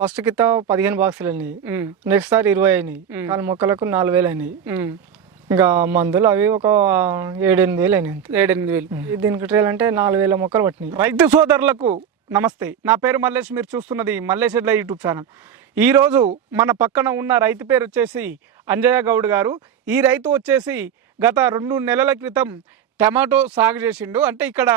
First కింద పదిహేను బాక్సులు అయినాయి. నెక్స్ట్ సారి ఇరవై అయినాయి. కానీ మొక్కలకు నాలుగు వేలు అయినాయి. ఇంకా మందులు అవి ఒక ఏడెనిమిది వేలు అయినాయి ఏడెనిమిది వేలు. దీనికి ట్రేల్ అంటే నాలుగు వేల మొక్కలు పట్టినాయి. రైతు సోదరులకు నమస్తే. నా పేరు మల్లేష్. మీరు చూస్తున్నది మల్లేష్ ఎడ్ల యూట్యూబ్ ఛానల్. ఈరోజు మన పక్కన ఉన్న రైతు పేరు వచ్చేసి అంజయ్య గౌడ్ గారు. ఈ రైతు వచ్చేసి గత రెండు నెలల క్రితం టమాటో సాగు చేసిండు. అంటే ఇక్కడ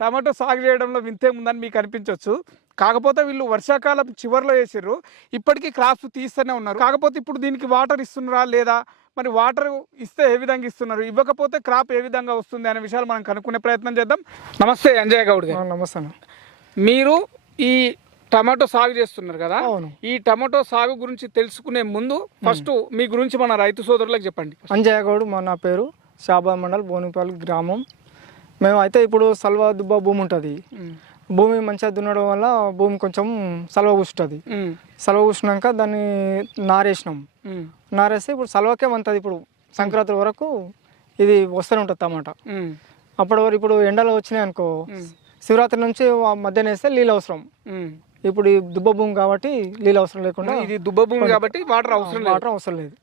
టమాటో సాగు చేయడంలో వింతే ఉందని మీకు అనిపించవచ్చు కాకపోతే వీళ్ళు వర్షాకాలం చివరిలో వేసారు ఇప్పటికీ క్రాప్స్ తీస్తూనే ఉన్నారు. కాకపోతే ఇప్పుడు దీనికి వాటర్ ఇస్తున్నారా లేదా? మరి వాటర్ ఇస్తే ఏ విధంగా ఇస్తున్నారు? ఇవ్వకపోతే క్రాప్ ఏ విధంగా వస్తుంది అనే విషయాలు మనం కనుక్కునే ప్రయత్నం చేద్దాం. నమస్తే అంజయ్య గౌడ్ గారు. నమస్తే. మీరు ఈ టమాటో సాగు చేస్తున్నారు కదా? అవును. ఈ టమాటో సాగు గురించి తెలుసుకునే ముందు ఫస్ట్ మీ గురించి మన రైతు సోదరులకు చెప్పండి. అంజయ్య గౌడ్ మా నా పేరు షాబాద్ మండల్ బోనిపల్లి గ్రామం. మేము అయితే ఇప్పుడు సల్వా దుబ్బ భూమి ఉంటుంది. భూమి మంచిగా దున్నడం వల్ల భూమి కొంచెం సలవ కూర్చుంటుంది ఉమ్, సలవ కూర్చున్నాక దాన్ని నారేసినాం. నారేస్తే ఇప్పుడు సలవకే వంతది ఇప్పుడు సంక్రాంతి వరకు ఇది వస్తూనే ఉంటుంది టమాటా. ఉమ్, అప్పటి వరకు ఇప్పుడు ఎండలు వచ్చినాయి అనుకో శివరాత్రి నుంచి మధ్యాహ్నం వేస్తే నీళ్ళు అవసరం. ఇప్పుడు ఈ దుబ్బ భూమి కాబట్టి నీళ్ళు అవసరం లేకుండా ఇది దుబ్బ భూమి కాబట్టి వాటర్ అవసరం లేదు. వాటర్ అవసరం లేదు.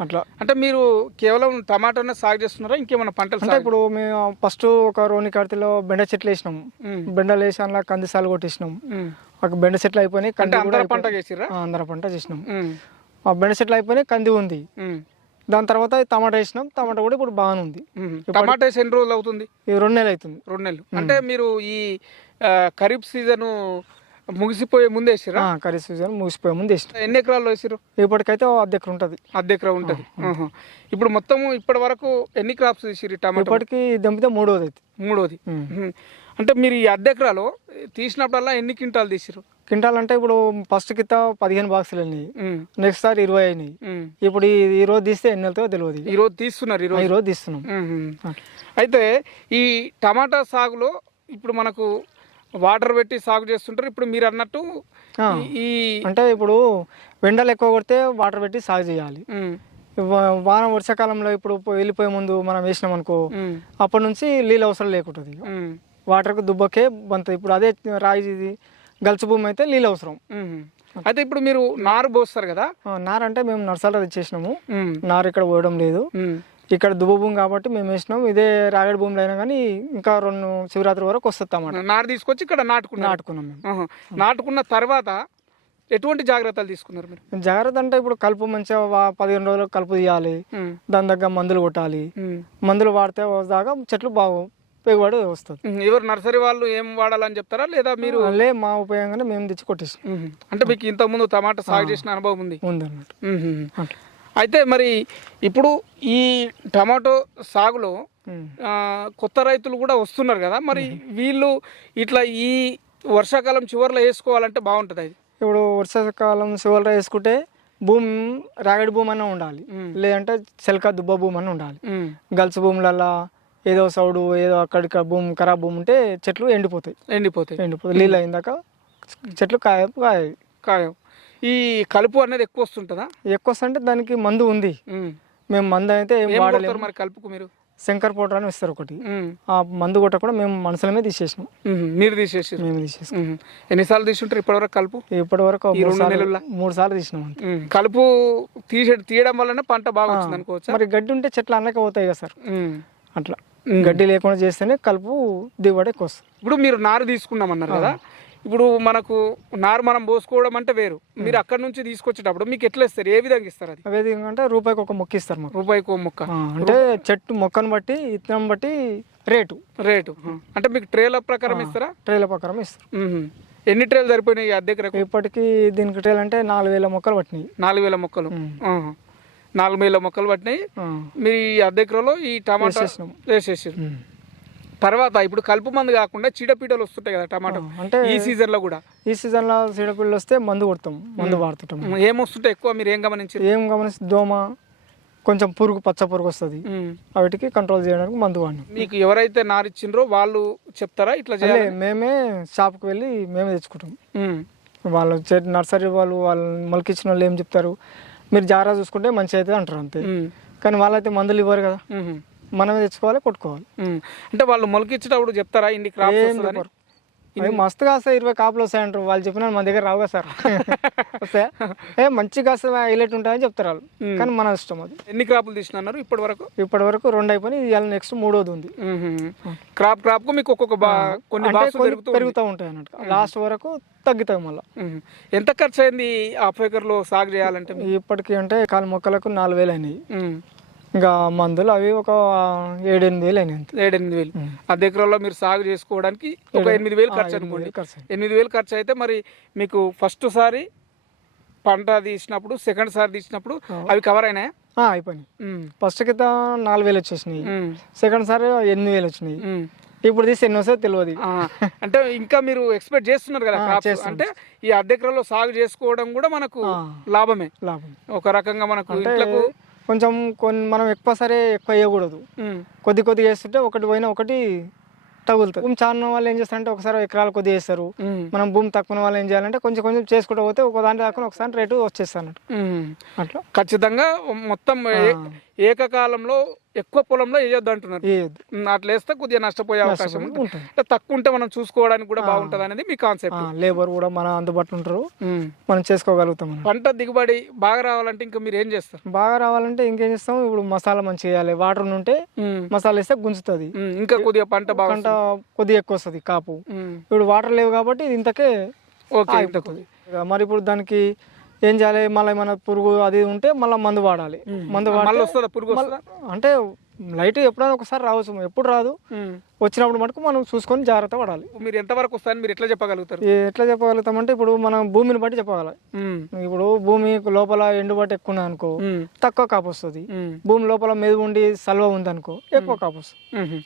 అట్లా. అంటే మీరు కేవలం టమాటోనే సాగు చేస్తున్నారా? ఇంకేమైనా పంటలు అంటే ఇప్పుడు మేము ఫస్ట్ ఒక రోని కడతలో బెండ చెట్లు వేసినాం. బెండలు వేసి అందులో కందిసాలు కొట్టేసినాం. ఉమ్. ఒక బెండ చెట్లు అయిపోయినాయి కంది అందరూ పంట చేసిర్రా? ఆ, అందర పంట చేసినాం. ఆ బెండ చెట్లు అయిపోయినాయి కంది ఉంది. దాని తర్వాత టమాటా వేసినాం టమాటా కూడా ఇప్పుడు బాగానే ఉంది. టమాటా వేసి ఎన్ని రోజులు అవుతుంది? రెండు నెలలు అవుతుంది. రెండు నెలలు. అంటే మీరు ఈ ఖరీఫ్ సీజన్ ముగిసిపోయే ముందు వేసిరా ఆ, ఖరీఫ్ సీజన్ ముగిసిపోయే ముందు వేసినాం ఎన్ని ఎకరాల్లో వేసిరు ఇప్పటికైతే అద్దె ఎకరం ఉంటుంది. అర్ధ ఎకరా ఉంటుంది. ఇప్పుడు మొత్తం ఇప్పటి వరకు ఎన్ని క్రాప్స్ తీసిరు టమాటో ఇప్పటికి దంపితే మూడోది అయితే. మూడోది. అంటే మీరు ఈ అర్ధ ఎకరాలో తీసినప్పుడల్లా ఎన్ని క్వింటాలు తీసిరు క్వింటాల్ అంటే ఇప్పుడు ఫస్ట్ కింద పదిహేను బాక్సులు అయినాయి ఉమ్, నెక్స్ట్ సారి ఇరవై అయినాయి. ఇప్పుడు ఈ- రోజు తీస్తే ఎన్ని వెళ్తాయో తెలియదు ఈ రోజు తీస్తున్నారు ఈ ఈ రోజు తీస్తున్నాం. అయితే ఈ టమాటా సాగులో ఇప్పుడు మనకు వాటర్ పెట్టి సాగు చేస్తుంటారు. ఇప్పుడు మీరు అన్నట్టు. ఈ- అంటే ఇప్పుడు ఎండలు ఎక్కువ కొడితే వాటర్ పెట్టి సాగు చేయాలి. వాన వర్షాకాలంలో ఇప్పుడు వెళ్ళిపోయే ముందు మనం వేసినాం అనుకో అప్పటి నుంచి నీళ్ళు అవసరం లేకుంటుంది వాటర్కు దుబ్బకే బంతది ఇప్పుడు అదే రాయి ఇది గల్చు భూమి అయితే నీళ్ళు అవసరం. అయితే ఇప్పుడు మీరు నారు పోస్తారు కదా? నార అంటే మేము నర్సాలో తెచ్చేసినాము. ఉమ్, నారు ఇక్కడ పోయడం లేదు. ఇక్కడ దుబ్బ భూమి కాబట్టి మేము వేసినాం. ఇదే రాగడి భూమిలో అయినా కానీ ఇంకా రెండు శివరాత్రి వరకు వస్తుంది అన్నమాట నారు తీసుకొచ్చి ఇక్కడ నాటుకున్నారు. నాటుకున్నాం మేము. నాటుకున్న తర్వాత ఎటువంటి జాగ్రత్తలు తీసుకున్నారు మీరు? జాగ్రత్త అంటే ఇప్పుడు కలుపు మంచిగా పదిహేను రోజులు కలుపు తీయాలి. దాని దగ్గర మందులు కొట్టాలి. మందులు వాడితే దాకా చెట్లు బాగు పెగుబడి వస్తుంది. ఎవరు నర్సరీ వాళ్ళు ఏం వాడాలని చెప్తారా? లేదా మీరు లే మా ఉపయోగంగానే మేము తెచ్చి కొట్టేసాం ఉమ్. అంటే మీకు ఇంత ముందు టమాటా సాగు చేసిన అనుభవం ఉంది. ఉంది. అట్లా. అయితే మరి ఇప్పుడు ఈ టమాటో సాగులో కొత్త రైతులు కూడా వస్తున్నారు కదా మరి వీళ్ళు ఇట్లా ఈ వర్షాకాలం చివరిలో వేసుకోవాలంటే బాగుంటుంది అది ఇప్పుడు వర్షాకాలం శివలరా వేసుకుంటే భూమి రాగడి భూమి అన్న ఉండాలి. లేదంటే చెలక దుబ్బ భూమి అని ఉండాలి. గల్స్ భూములల్లా ఏదో సౌడు ఏదో అక్కడిక్కడ భూమి ఖరాబ్ భూమి ఉంటే చెట్లు ఎండిపోతాయి. ఎండిపోతాయి. ఎండిపోతాయి. నీళ్ళు అయినాక చెట్లు కాయ కాయ ఖాయం ఈ కలుపు అనేది ఎక్కువ వస్తుంటుందా? ఎక్కువ వస్తుంటే దానికి మందు ఉంది. మేము మందు అయితే ఏం కొడతారు మరి కలుపుకు మీరు? శంకర్ పౌడర్ అని ఇస్తారు ఒకటి. ఆ మందు కొట్ట కూడా మేము మనసులమే తీసేసినాం. మీరు తీసేసారు మేము తీసేసాం. ఎన్నిసార్లు తీసుంటారు ఇప్పటివరకు కలుపు? ఇప్పటి వరకు ఈ మూడు సార్లు తీసినాం. కలుపు తీసే తీయడం వల్లనే పంట బాగా వచ్చింది అనుకోవచ్చా? మరి గడ్డి ఉంటే చెట్లు అన్నకే పోతాయి కదా సార్. అట్లా. గడ్డి లేకుండా చేస్తేనే కలుపు దిగుబడి ఎక్కువ వస్తుంది. ఇప్పుడు మీరు నారు తీసుకున్నామన్నారు కదా. ఇప్పుడు మనకు నారు మనం పోసుకోవడం అంటే వేరు. మీరు అక్కడ నుంచి తీసుకొచ్చేటప్పుడు మీకు ఎట్లా ఇస్తారు? ఏ విధంగా ఇస్తారు అది? అవే అంటే రూపాయికి ఒక మొక్క ఇస్తారు మాకు. రూపాయికి ఓ ముక్క. అంటే చెట్టు మొక్కను బట్టి ఇత్తనం బట్టి రేటు. రేటు. అంటే మీకు ట్రేల ప్రకారం ఇస్తారా? ట్రేల ప్రకారం ఇస్తారు. ఎన్ని ట్రేలు సరిపోయినాయి అద్దె ఇప్పటికి దీనికి ట్రేలు అంటే నాలుగు వేల మొక్కలు పట్టినాయి. నాలుగు వేల మొక్కలు. నాలుగు వేల మొక్కలు పట్టినాయి. మీరు ఈ అద్దె ఎకరంలో ఈ టమాటా. వేసేసారు. తర్వాత ఇప్పుడు కలుపు మందు కాకుండా చీడపీడలు వస్తుంటాయి కదా టమాటో. అంటే ఈ సీజన్లో కూడా. ఈ సీజన్లో చీడపిల్లలు వస్తే మందు కొడతాం మందు వాడుతుంటాం మ్మ్. ఏం వస్తుంటాయి ఎక్కువ? మీరు ఏం గమనించారు? ఏం గమనిస్తే దోమ కొంచెం పురుగు పచ్చ పురుగు వస్తుంది. వాటికి కంట్రోల్ చేయడానికి మందు వాడినాం మీకు ఎవరైతే నారు ఇచ్చిండ్రో వాళ్ళు చెప్తారా? ఇట్లా చేయాలి మేమే షాప్కి వెళ్ళి మేమే తెచ్చుకుంటాం. వాళ్ళు నర్సరీ వాళ్ళు వాళ్ళు మొలకిచ్చిన వాళ్ళు ఏం చెప్తారు? మీరు జాగ్రత్త చూసుకుంటే మంచి అవుతుంది అంటారు అంతే. కానీ వాళ్ళైతే మందులు ఇవ్వరు కదా. మనమే తెచ్చుకోవాలి కొట్టుకోవాలి. అంటే వాళ్ళు మొలకిచ్చేటప్పుడు చెప్తారా? ఇన్ని క్రాప్స్ అవి మస్తు కాస్తాయి ఇరవై కాపులు వస్తాయి అంటారు. వాళ్ళు చెప్పిన మన దగ్గర రావుగా సార్. వస్తాయా? ఏ మంచి కాస్త హైలైట్ ఉంటాయని చెప్తారు వాళ్ళు. కానీ మన ఇష్టం అది. ఎన్ని క్రాపులు తీసినారు ఇప్పటి వరకు ఇప్పటి వరకు రెండు అయిపోయి ఇవాళ నెక్స్ట్ మూడోది ఉంది. క్రాప్ క్రాప్కు మీకు ఒక్కొక్క కొన్ని పెరుగుతూ ఉంటాయి అన్నట్టు. లాస్ట్ వరకు తగ్గుతాయి మళ్ళీ. ఎంత ఖర్చు అయింది హాఫ్ ఎకర్లో సాగు చేయాలంటే? ఇప్పటికి అంటే కాలు మొక్కలకు నాలుగు వేలు అయినాయి. ఇంకా మందులు అవి ఒక ఏడెనిమిది వేలు అయినాయి ఏడెనిమిది వేలు. అర్ధ ఎకరాల్లో మీరు సాగు చేసుకోవడానికి ఒక ఎనిమిది వేలు ఖర్చు అనుకోండి. ఎనిమిది వేలు ఖర్చు అయితే మరి మీకు ఫస్ట్ సారి పంట తీసినప్పుడు సెకండ్ సారి తీసినప్పుడు అవి కవర్ అయినాయా అయిపోయినాయి. ఫస్ట్ కింద నాలుగు వేలు వచ్చేసినాయి. సెకండ్ సారి ఎనిమిది వేలు వచ్చినాయి. ఇప్పుడు తీసి ఎన్ని వస్తాయో తెలియదు అంటే ఇంకా మీరు ఎక్స్పెక్ట్ చేస్తున్నారు కదా. అంటే ఈ అర్ధ ఎకరాల్లో సాగు చేసుకోవడం కూడా మనకు. లాభమే లాభం ఒక రకంగా మనకు ఇంట్లకు కొంచెం కొన్ని మనం ఎక్కువ సరే ఎక్కువ వేయకూడదు. కొద్ది కొద్ది వేస్తుంటే ఒకటి పోయినా ఒకటి తగులుతుంది భూమి చాలా వాళ్ళు ఏం చేస్తారంటే ఒకసారి ఎకరాలు కొద్ది వేస్తారు. మనం భూమి తక్కువ వాళ్ళు ఏం చేయాలంటే కొంచెం కొంచెం చేసుకుంటూ పోతే ఒక దాంట్లో దాకా ఒకసారి రేటు వచ్చేస్తాను. అట్లా ఖచ్చితంగా మొత్తం. ఏకకాలంలో ఎక్కువ పొలంలో వేయొద్దు అంటున్నారు. అట్లా వేస్తే కొద్దిగా నష్టపోయే అవకాశం ఉంటుంది. అంటే తక్కువ ఉంటే మనం చూసుకోవడానికి కూడా బాగుంటది అనేది మీ కాన్సెప్ట్ లేబర్ కూడా మన అందుబాటులో ఉంటారు. మనం చేసుకోగలుగుతాం పంట దిగుబడి బాగా రావాలంటే ఇంకా మీరు ఏం చేస్తారు? బాగా రావాలంటే ఇంకేం చేస్తాం? ఇప్పుడు మసాలా మంచిగా వేయాలి. వాటర్ ఉంటే మసాలా వేస్తే గుంజుతుంది. ఇంకా కొద్దిగా పంట బాగా పంట కొద్దిగా ఎక్కువ వస్తుంది కాపు. ఇప్పుడు వాటర్ లేవు కాబట్టి ఇంతకే ఓకే మరి ఇప్పుడు దానికి ఏం చేయాలి? మళ్ళీ ఏమైనా పురుగు అది ఉంటే మళ్ళీ మందు వాడాలి. మందు మళ్ళీ వస్తుందా? పురుగు అంటే లైట్ ఎప్పుడైనా ఒకసారి రావచ్చు. ఎప్పుడు రాదు. వచ్చినప్పుడు మటుకు మనం చూసుకొని జాగ్రత్త పడాలి మీరు ఎంతవరకు వస్తారని మీరు ఎట్లా చెప్పగలుగుతారు? ఎట్లా చెప్పగలుగుతామంటే ఇప్పుడు మనం భూమిని బట్టి చెప్పగలం. ఇప్పుడు భూమి లోపల ఎండుబట్టి ఎక్కువ ఉన్నది అనుకో తక్కువ కాపు వస్తుంది. భూమి లోపల మెదుగు ఉండి సల్వ ఉంది అనుకో ఎక్కువ కాపు వస్తుంది.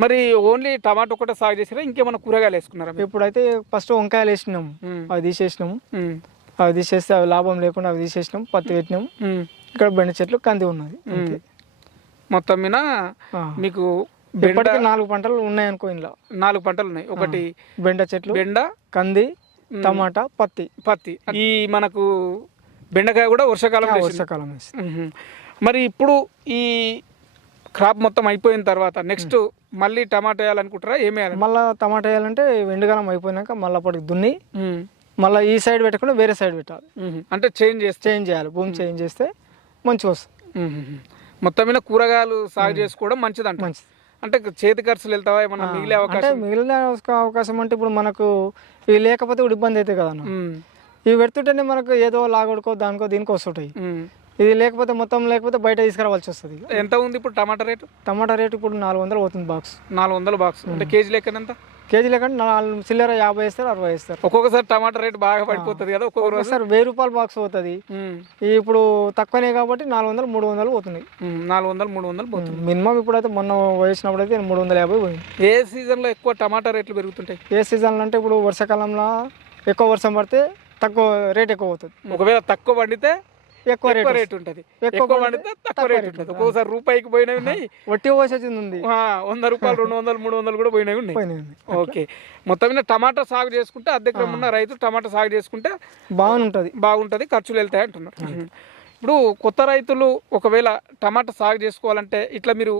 మరి ఓన్లీ టమాటో ఒకటే సాగు చేసారా? ఇంకేమైనా కూరగాయలు వేసుకున్నారా? ఇప్పుడైతే ఫస్ట్ వంకాయలు వేసినాం. మ్, అవి తీసేసినాం. మ్, అవి తీసేస్తే అవి లాభం లేకుండా అవి తీసేసినాం పత్తి పెట్టినాం. ఇక్కడ బెండ చెట్లు కంది ఉన్నది అంతే. మొత్తం మీద. మీకు బెండ ఇప్పటికి నాలుగు పంటలు ఉన్నాయి అనుకో ఇంట్లో నాలుగు పంటలు ఉన్నాయి ఒకటి బెండ చెట్లు బెండ కంది టమాటా పత్తి పత్తి ఈ మనకు బెండకాయ కూడా వర్షాకాలం. వర్షాకాలం. మరి ఇప్పుడు ఈ క్రాప్ మొత్తం అయిపోయిన తర్వాత నెక్స్ట్ మళ్ళీ టమాటా వేయాలనుకుంటారా ఏమి వేయాలి మళ్ళా టమాటా వేయాలంటే ఎండుకాలం అయిపోయినాక మళ్ళీ అప్పటికి దున్ని. మళ్ళీ ఈ సైడ్ పెట్టకుండా వేరే సైడ్ పెట్టాలి. అంటే చేంజ్ చేస్తే. చేంజ్ చేయాలి. భూమి చేంజ్ చేస్తే మంచిగా వస్తుంది. మొత్తం మీద కూరగాయలు సాగు చేసుకోవడం మంచిది అంట మంచిది. అంటే చేతి ఖర్చులు వెళ్తావా? ఏమన్నా మిగిలే అంటే అవకాశం? మిగిలిన అవకాశం అంటే ఇప్పుడు మనకు ఇవి లేకపోతే ఇప్పుడు ఇబ్బంది అవుతాయి కదా అన్న. ఇవి పెడుతుంటేనే మనకు ఏదో లాగొడుకో దానికో దీనికో వస్తుంటాయి. ఇది లేకపోతే మొత్తం లేకపోతే బయట తీసుకురావాల్సి వస్తుంది ఎంత ఉంది ఇప్పుడు టమాటా రేటు? టమాటా రేటు ఇప్పుడు నాలుగు వందలు పోతుంది బాక్స్ నాలుగు వందల బాక్స్ అంటే కేజీ లెక్కనంత కేజీ లేకంటే నాలుగు చిల్లర యాభై వేస్తారు అరవై వేస్తారు. ఒక్కొక్కసారి టమాటా రేటు బాగా పడిపోతుంది కదా ఒక్కొక్క రోజు? వెయ్యి రూపాయల బాక్స్ పోతుంది. ఇప్పుడు తక్కువనే కాబట్టి నాలుగు వందలు మూడు వందలు మ్మ్. నాలుగు వందలు మూడు వందలు పోతుంది మినిమం ఇప్పుడైతే మొన్న వేసినప్పుడు అయితే మూడు వందల యాభై పోయింది. ఏ సీజన్లో ఎక్కువ టమాటా రేట్లు పెరుగుతుంటాయి? ఏ సీజన్లో అంటే ఇప్పుడు వర్షాకాలంలో ఎక్కువ వర్షం పడితే తక్కువ రేట్ ఎక్కువ అవుతుంది ఒకవేళ తక్కువ పండితే ఎక్కువ రేట్ రేట్ ఉంటుంది. ఎక్కువ పండితే తక్కువ రేట్ ఉంటుంది. ఒక్కోసారి రూపాయికి పోయినవి ఉన్నాయి. వట్టి పోసేది ఉంది వంద రూపాయలు రెండు వందలు మూడు వందలు కూడా పోయినవి ఉన్నాయి. ఓకే. మొత్తం మీద టమాటా సాగు చేసుకుంటే అద్దె క్రమం ఉన్న రైతు టమాటా సాగు చేసుకుంటే బాగానే ఉంటుంది బాగుంటుంది ఖర్చులు వెళ్తాయి అంటున్నారు. ఇప్పుడు కొత్త రైతులు ఒకవేళ టమాటా సాగు చేసుకోవాలంటే ఇట్లా మీరు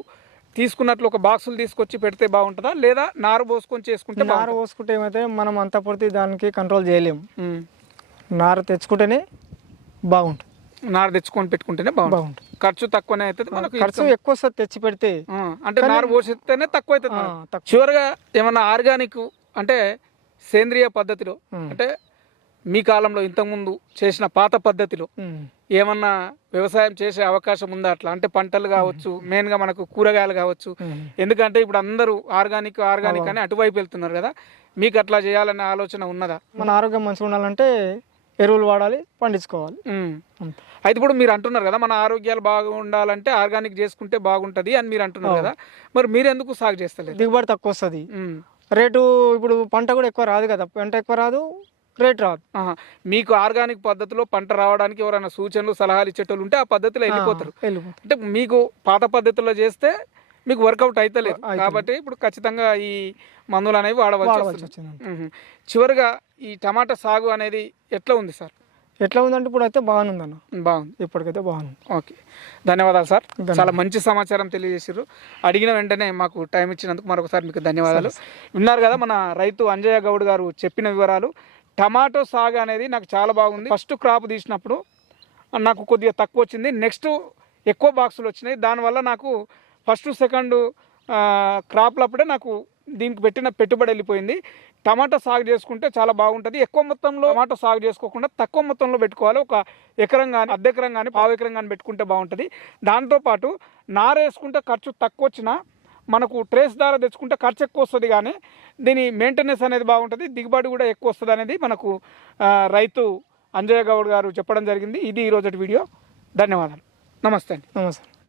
తీసుకున్నట్లు ఒక బాక్సులు తీసుకొచ్చి పెడితే బాగుంటుందా? లేదా నారు పోసుకొని చేసుకుంటే నార పోసుకుంటే ఏమైతే మనం అంత పడితే దానికి కంట్రోల్ చేయలేము. నార తెచ్చుకుంటేనే బాగుంటుంది. నారు తెచ్చుకొని పెట్టుకుంటేనే బాగుంటుంది. ఖర్చు తక్కువనే అవుతుంది మనకు ఖర్చు ఎక్కువ తెచ్చి పెడితే. అంటే నారు పోసిస్తేనే తక్కువ అవుతుంది చివరిగా ఏమన్నా ఆర్గానిక్ అంటే సేంద్రియ పద్ధతిలో. అంటే మీ కాలంలో ఇంతకుముందు చేసిన పాత పద్ధతిలో. ఏమన్నా వ్యవసాయం చేసే అవకాశం ఉందా అట్లా? అంటే పంటలు కావచ్చు మెయిన్గా మనకు కూరగాయలు కావచ్చు. ఎందుకంటే ఇప్పుడు అందరూ ఆర్గానిక్ ఆర్గానిక్ అని అటువైపు వెళ్తున్నారు కదా. మీకు అట్లా చేయాలనే ఆలోచన ఉన్నదా? మన ఆరోగ్యం మంచిగా ఉండాలంటే ఎరువులు వాడాలి పండించుకోవాలి. అయితే ఇప్పుడు మీరు అంటున్నారు కదా మన ఆరోగ్యాలు బాగుండాలంటే ఆర్గానిక్ చేసుకుంటే బాగుంటది అని మీరు అంటున్నారు కదా. మరి మీరు ఎందుకు సాగు చేస్తలేదు? దిగుబడి తక్కువ వస్తుంది. రేటు ఇప్పుడు పంట కూడా ఎక్కువ రాదు కదా పంట ఎక్కువ రాదు రేట్ రాదు. మీకు ఆర్గానిక్ పద్ధతిలో పంట రావడానికి ఎవరైనా సూచనలు సలహాలు ఇచ్చేటోళ్ళు ఉంటే ఆ పద్ధతిలో వెళ్ళిపోతారు. అంటే మీకు పాత పద్ధతిలో చేస్తే మీకు వర్కౌట్ అవుతలేదు అవుతుంది. కాబట్టి ఇప్పుడు ఖచ్చితంగా ఈ మందులు అనేవి మ్మ్. చివరిగా ఈ టమాటా సాగు అనేది ఎట్లా ఉంది సార్? ఎట్లా ఉందంటే ఇప్పుడు అయితే బాగానే ఉందన్న బాగుంది. ఇప్పటికైతే బాగుంది. ఓకే. ధన్యవాదాలు సార్. చాలా మంచి సమాచారం తెలియజేసారు అడిగిన వెంటనే మాకు టైం ఇచ్చినందుకు మరొకసారి మీకు ధన్యవాదాలు. విన్నారు కదా మన రైతు అంజయ్య గౌడ్ గారు చెప్పిన వివరాలు. టమాటో సాగు అనేది నాకు చాలా బాగుంది. ఫస్ట్ క్రాప్ తీసినప్పుడు నాకు కొద్దిగా తక్కువ వచ్చింది. నెక్స్ట్ ఎక్కువ బాక్సులు వచ్చినాయి. దానివల్ల నాకు ఫస్ట్ సెకండ్ క్రాప్లప్పుడే నాకు దీనికి పెట్టిన పెట్టుబడి వెళ్ళిపోయింది. టమాటా సాగు చేసుకుంటే చాలా బాగుంటుంది. ఎక్కువ మొత్తంలో టమాటా సాగు చేసుకోకుండా తక్కువ మొత్తంలో పెట్టుకోవాలి. ఒక ఎకరం కానీ అర్ధ ఎకరం కానీ పావు ఎకరం కానీ పెట్టుకుంటే బాగుంటుంది. దాంతోపాటు నారేసుకుంటే ఖర్చు తక్కువ వచ్చినా మనకు ట్రేస్ ద్వారా తెచ్చుకుంటే ఖర్చు ఎక్కువ వస్తుంది కానీ దీని మెయింటెనెన్స్ అనేది బాగుంటుంది. దిగుబడి కూడా ఎక్కువ వస్తుంది అనేది మనకు రైతు అంజయ్ గౌడ్ గారు చెప్పడం జరిగింది. ఇది ఈరోజు వీడియో. ధన్యవాదాలు. నమస్తే అండి. నమస్తే.